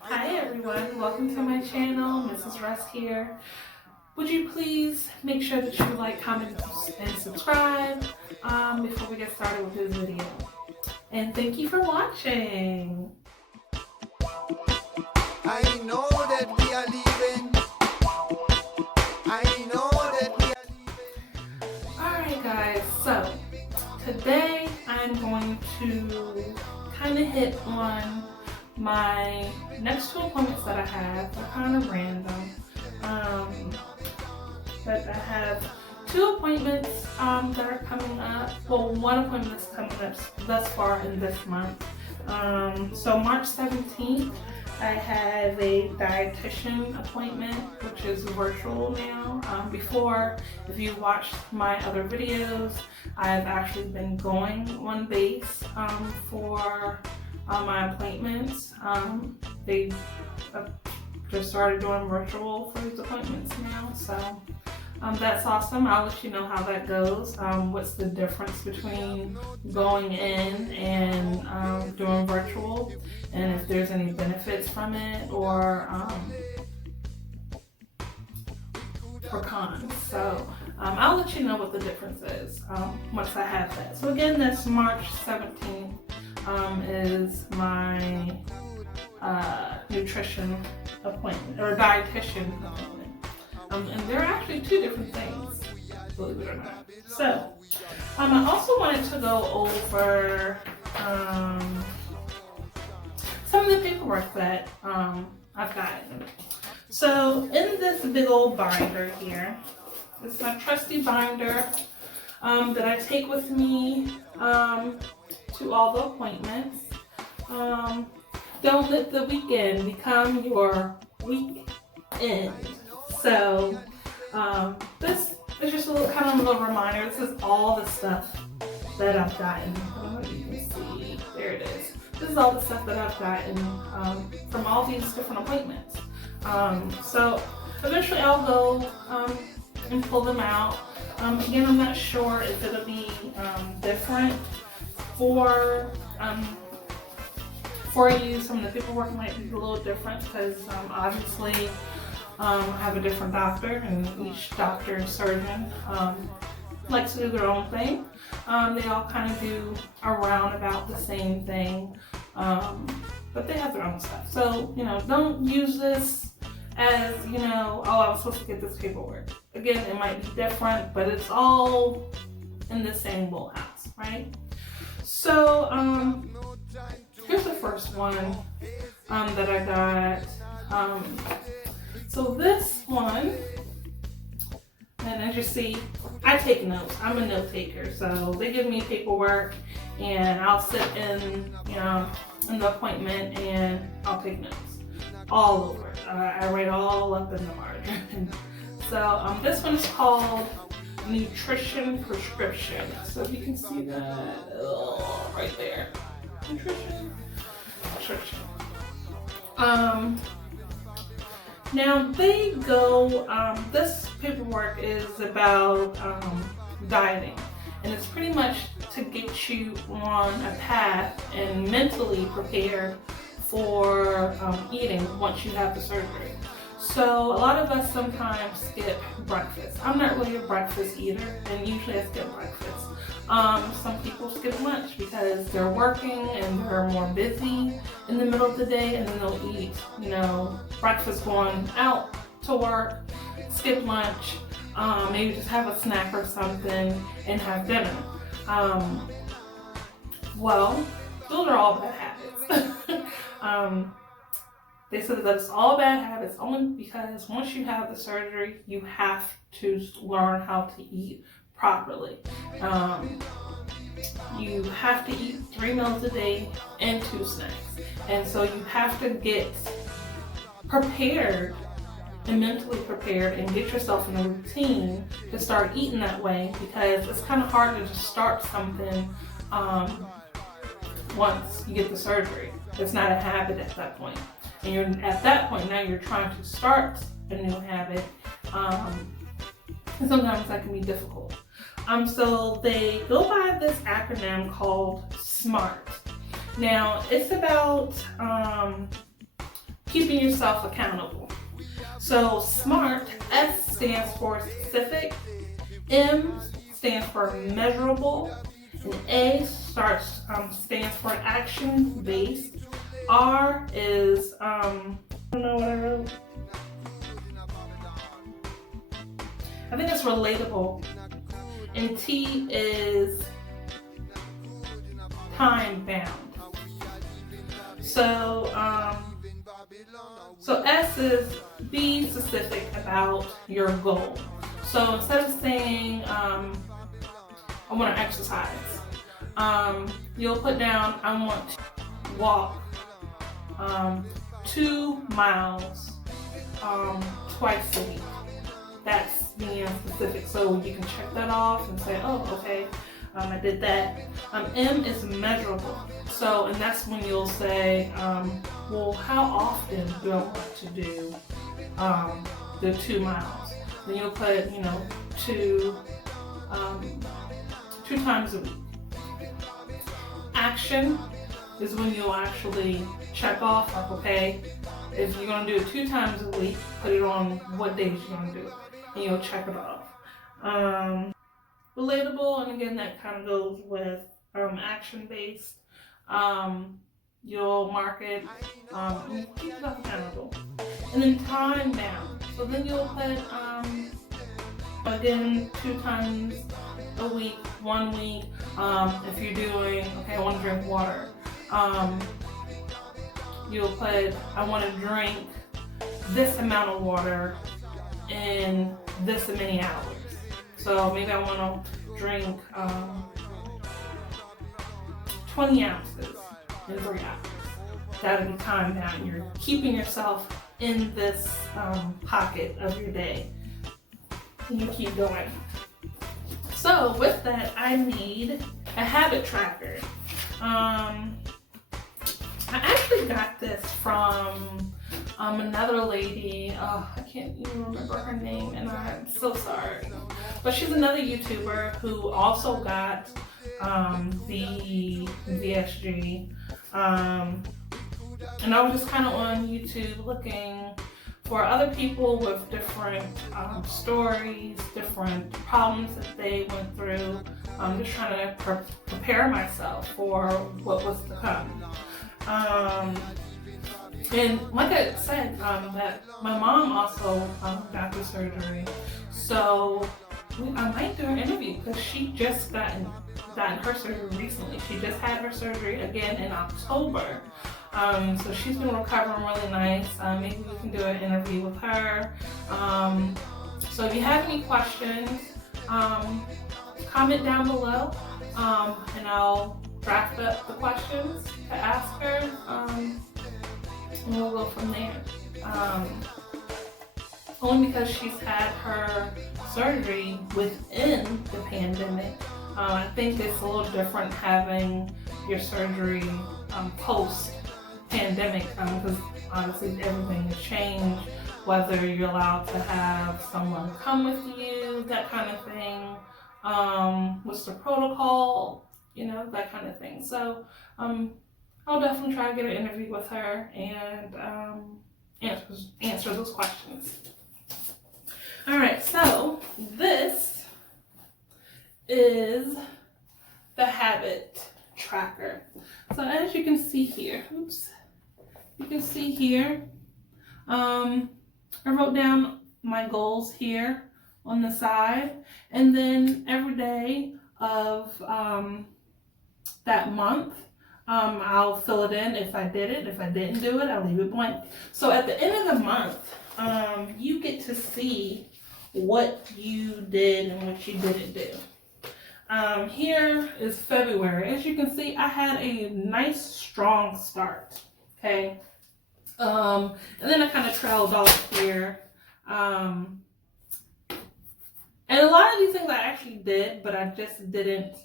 Hi everyone, welcome to my channel, Mrs.S here. Would you please make sure that you like, comment, and subscribe before we get started with this video. And thank you for watching. I know that we are leaving. I know that we are leaving. Alright guys, so today I'm going to kind of hit on my next two appointments that I have. They're kind of random. But I have two appointments that are coming up. Well, one appointment is coming up thus far in this month. So March 17th, I have a dietitian appointment, which is virtual now. Before, if you watched my other videos, I've actually been going on base for my appointments. They just started doing virtual for these appointments now, so that's awesome. I'll let you know how that goes. What's the difference between going in and doing virtual, and if there's any benefits from it or cons. So I'll let you know what the difference is once I have that. So again, that's March 17th is my nutrition appointment or dietitian appointment. And they're actually two different things, believe it or not. So, I also wanted to go over some of the paperwork that I've gotten. So, in this big old binder here, this is my trusty binder that I take with me to all the appointments. Don't let the weekend become your weekend. So this is just a little kind of a little reminder. This is all the stuff that I've gotten. I don't know if you can see. There it is. This is all the stuff that I've gotten from all these different appointments. So eventually I'll go and pull them out. Again, I'm not sure if it'll be different for you. Some of the paperwork might be a little different because obviously I have a different doctor, and each doctor and surgeon likes to do their own thing. They all kind of do around about the same thing, but they have their own stuff. So, don't use this as, oh, I was supposed to get this paperwork. Again, it might be different, but it's all in the same wheelhouse, right? So, here's the first one that I got. So this one, and as you see, I take notes. I'm a note taker, so they give me paperwork, and I'll sit in the appointment, and I'll take notes all over it. I write all up in the margin. So this one is called Nutrition Prescription. So if you can see that right there, Nutrition Prescription. Now they go, this paperwork is about dieting, and it's pretty much to get you on a path and mentally prepared for eating once you have the surgery. So a lot of us sometimes skip breakfast. I'm not really a breakfast eater, and usually I skip breakfast. Some people skip lunch because they're working and they're more busy in the middle of the day, and then they'll eat, breakfast going out to work, skip lunch, maybe just have a snack or something and have dinner. Well, those are all bad habits. They said that it's all bad habits only because once you have the surgery, you have to learn how to eat properly. You have to eat 3 meals a day and 2 snacks. And so you have to get prepared and mentally prepared and get yourself in a routine to start eating that way, because it's kind of hard to just start something once you get the surgery. It's not a habit at that point. And you're at that point now you're trying to start a new habit. And sometimes that can be difficult. So they go by this acronym called SMART. Now it's about keeping yourself accountable. So SMART, S stands for specific, M stands for measurable, and A stands for action-based. R is, I don't know what I wrote. I think it's relatable. And T is time bound. So S is be specific about your goal. So instead of saying, I want to exercise, you'll put down, I want to walk 2 miles twice a week. That's being specific, so you can check that off and say, oh, okay, I did that. M is measurable. So, and that's when you'll say, well, how often do I want to do the 2 miles? Then you'll put, 2 times a week. Action is when you'll actually check off, like, okay, if you're going to do it 2 times a week, put it on what days you're going to do it, and you'll check it off. Relatable, and again, that kind of goes with action-based. You'll mark it, and keep yourself accountable. And then time bound. So then you'll put, again, 2 times a week, 1 week. If you're doing, okay, I want to drink water. You'll put, I want to drink this amount of water in this many hours. So maybe I want to drink 20 ounces in 3 hours. That'll be time bound. You're keeping yourself in this pocket of your day. And you keep going. So with that, I need a habit tracker. I actually got this from another lady. I can't even remember her name, and I'm so sorry. But she's another YouTuber who also got the VSG. And I was just kind of on YouTube looking for other people with different stories, different problems that they went through. I'm just trying to prepare myself for what was to come. And like I said, that my mom also got the surgery. So I might do an interview because she just gotten her surgery recently. She just had her surgery again in October. So she's been recovering really nice. Maybe we can do an interview with her. So if you have any questions, comment down below, and I'll draft up the questions to ask her, and we'll go from there. Only because she's had her surgery within the pandemic. I think it's a little different having your surgery post-pandemic, because obviously everything has changed, whether you're allowed to have someone come with you, that kind of thing, what's the protocol, that kind of thing. So I'll definitely try to get an interview with her and answer those questions. All right, so this is the habit tracker. So as you can see here, I wrote down my goals here on the side, and then every day of that month, I'll fill it in if I did it. If I didn't do it, I'll leave it blank. So at the end of the month, you get to see what you did and what you didn't do. Here is February. As you can see, I had a nice strong start, okay? And then I kind of trailed off here. And a lot of these things I actually did, but I just didn't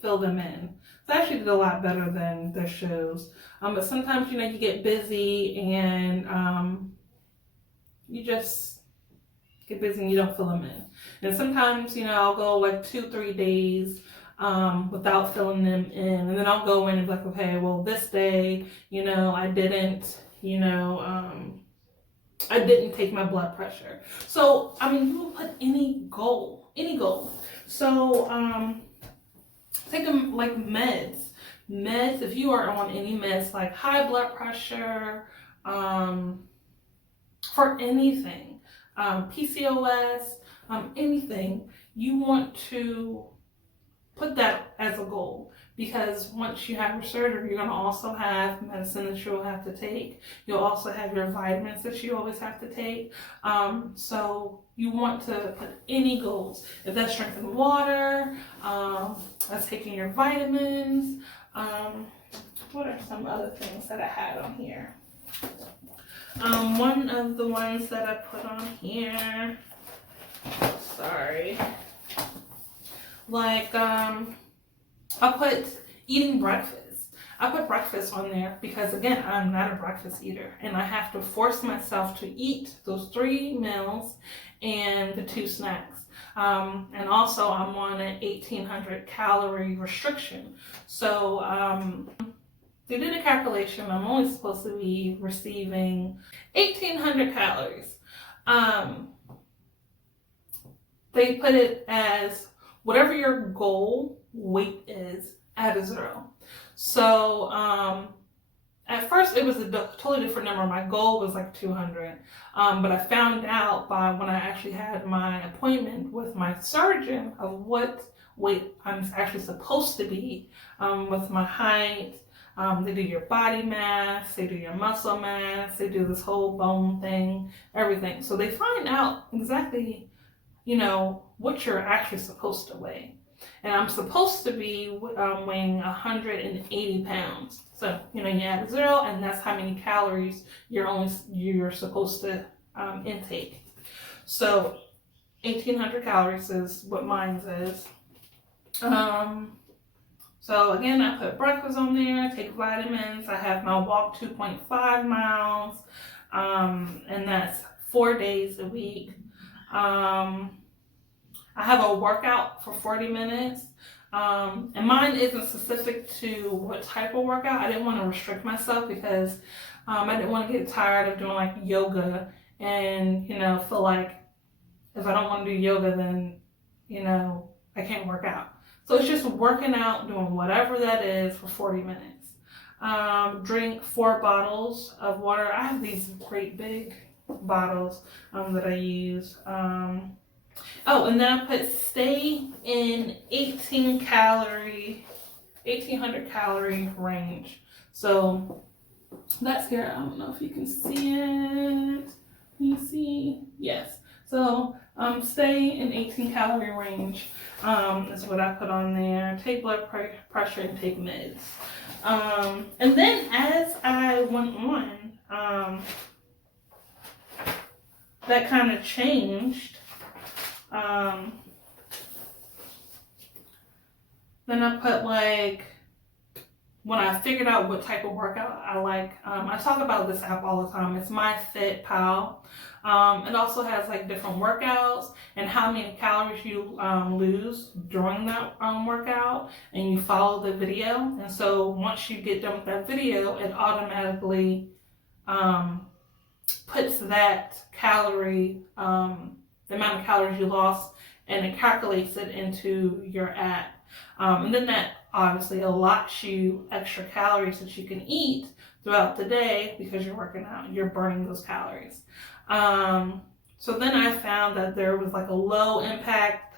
fill them in. So I actually did a lot better than this shows. But sometimes, you get busy and you just get busy and you don't fill them in. And sometimes, I'll go like 2-3 days without filling them in. And then I'll go in and be like, okay, well, this day, I didn't, you know, I didn't take my blood pressure. So, I mean, you will put any goal. So, take them like meds. Meds, if you are on any meds like high blood pressure, for anything, PCOS, anything, you want to put that as a goal, because once you have your surgery, you're going to also have medicine that you'll have to take. You'll also have your vitamins that you always have to take. So you want to put any goals. If that's drinking water, that's taking your vitamins. What are some other things that I had on here? One of the ones that I put on here, sorry, like, I put eating breakfast. I put breakfast on there because, again, I'm not a breakfast eater, and I have to force myself to eat those 3 meals and the 2 snacks. And also I'm on an 1,800 calorie restriction. So, they did a calculation. I'm only supposed to be receiving 1,800 calories. They put it as whatever your goal weight is, add a 0. So at first it was a totally different number. My goal was like 200. But I found out by when I actually had my appointment with my surgeon of what weight I'm actually supposed to be, with my height. They do your body mass, they do your muscle mass, they do this whole bone thing, everything. So they find out exactly, you know, what you're actually supposed to weigh. And I'm supposed to be weighing 180 pounds. So, you know, you add a 0, and that's how many calories you're supposed to intake. So 1,800 calories is what mine is. So again, I put breakfast on there, take vitamins. I have my walk 2.5 miles, and that's 4 days a week. I have a workout for 40 minutes, and mine isn't specific to what type of workout. I didn't want to restrict myself because I didn't want to get tired of doing like yoga and, you know, feel like if I don't want to do yoga, then, you know, I can't work out. So it's just working out, doing whatever that is for 40 minutes. Drink 4 bottles of water. I have these great big bottles that I use. Oh, and then I put stay in 1,800 calorie range. So that's here. I don't know if you can see it. Can you see? Yes. So stay in 18 calorie range. Is what I put on there. Take blood pressure and take meds. And then as I went on, that kind of changed. Then I put like, when I figured out what type of workout I like, I talk about this app all the time. It's MyFitPal. It also has like different workouts and how many calories you lose during that workout, and you follow the video. And so once you get done with that video, it automatically puts that calorie, the amount of calories you lost, and it calculates it into your app. And then that obviously allots you extra calories that you can eat throughout the day because you're working out, you're burning those calories. So then I found that there was like a low impact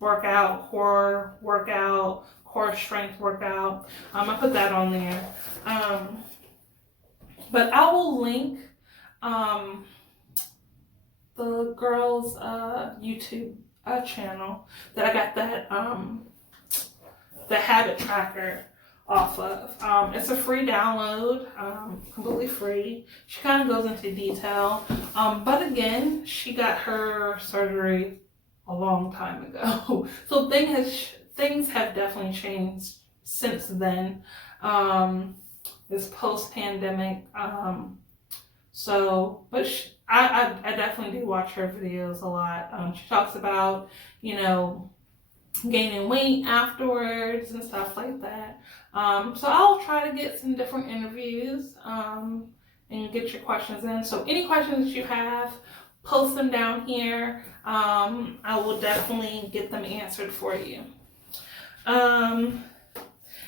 workout, core workout, core strength workout. I put that on there. But I will link the girl's YouTube channel that I got that the habit tracker off of. It's a free download, completely free. She kind of goes into detail, but again, she got her surgery a long time ago, so things have definitely changed since then. This post-pandemic, but I definitely do watch her videos a lot. She talks about, you know, gaining weight afterwards and stuff like that. So I'll try to get some different interviews and get your questions in. So any questions that you have, post them down here. I will definitely get them answered for you. And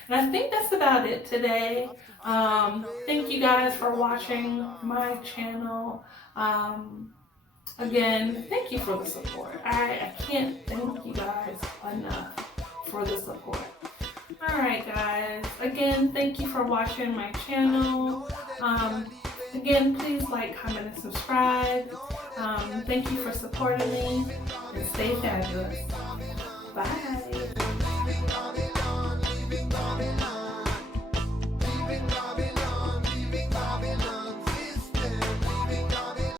I think that's about it today. Thank you guys for watching my channel. Again, thank you for the support. I can't thank you guys enough for the support. Alright guys, again, thank you for watching my channel. Again, please like, comment, and subscribe. Thank you for supporting me, and stay fabulous. Bye.